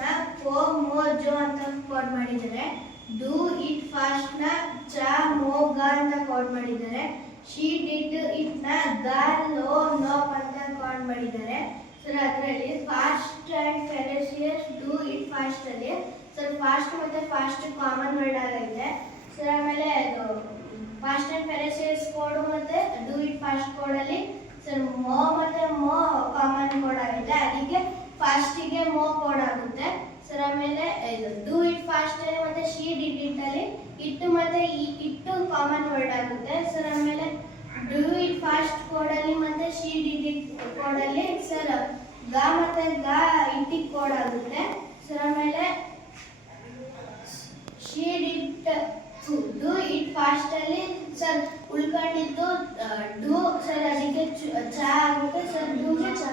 ನ ಕೋ ಮೋ ಜೋ ಅಂತ ಕೋಡ್ ಮಾಡಿದ್ದಾರೆ. ಡೂ ಇಟ್ ಫಾಸ್ಟ್ ನ ಚ ಮೋ ಗ ಅಂತ ಕೋಡ್ ಮಾಡಿದ್ದಾರೆ. ಶಿ ಡಿಡ್ ಇಟ್ ನ ಗ ಲೋ ನೋ ಅಂತ ಕೋಡ್ ಮಾಡಿದ್ದಾರೆ. ಸರ್ ಅದರಲ್ಲಿ fast and furious do it fast ಅಲ್ಲಿ ಸರ್ ಫಾಸ್ಟ್ ಮತ್ತೆ ಫಾಸ್ಟ್ ಕಾಮನ್ ವರ್ಡ್ ಆಗಿದೆ. ಸರ್ ಆಮೇಲೆ ಫಾಸ್ಟ್ ಅಂಡ್ ಫೆರಸಿಯಸ್ ಕೋಡ್ ಮತ್ತೆ ಡೂ ಇಟ್ ಫಾಸ್ಟ್ ಕೋಡ್ ಅಲ್ಲಿ ಸರ್ ಮೋ ಮತ್ತೆ ಮೋ ಕಾಮನ್ ಕೋಡ್ ಆಗಿದೆ, ಅದಕ್ಕೆ ಫಾಸ್ಟಿಗೆ ಮೋ ಕೋಡ್ ಆಗುತ್ತೆ. ಸರ್ ಆಮೇಲೆ ಡೂ ಇಟ್ ಫಾಸ್ಟ್ ಮತ್ತೆ ಶಿ ಡಿಡ್ ಇಟ್ ಅಲ್ಲಿ ಇಟ್ಟು ಮತ್ತೆ ಇಟ್ಟು ಕಾಮನ್ ವರ್ಡ್ ಆಗುತ್ತೆ. ಸರ್ ಆಮೇಲೆ ಡೂ ಇಟ್ ಫಾಸ್ಟ್ ಕೋಡ್ ಅಲ್ಲಿ ಮತ್ತೆ ಶಿ ಡಿಡ್ ಇಟ್ ಕೋಡ್ ಅಲ್ಲಿ ಸರ್ ಗ ಮತ್ತೆ ಗ ಇಟ್ಟಿಗೆ ಕೋಡ್ ಆಗುತ್ತೆ. ಸರ್ ಆಮೇಲೆ she did do it fast ಅಲ್ಲಿ ಸರ್ ಉಳ್ಕೊಂಡಿದ್ದು ಡೂ ಸರ್ ಅದಕ್ಕೆ ಚ ಆಗುತ್ತೆ. ಸರ್ ಡೂಗೆ ಚ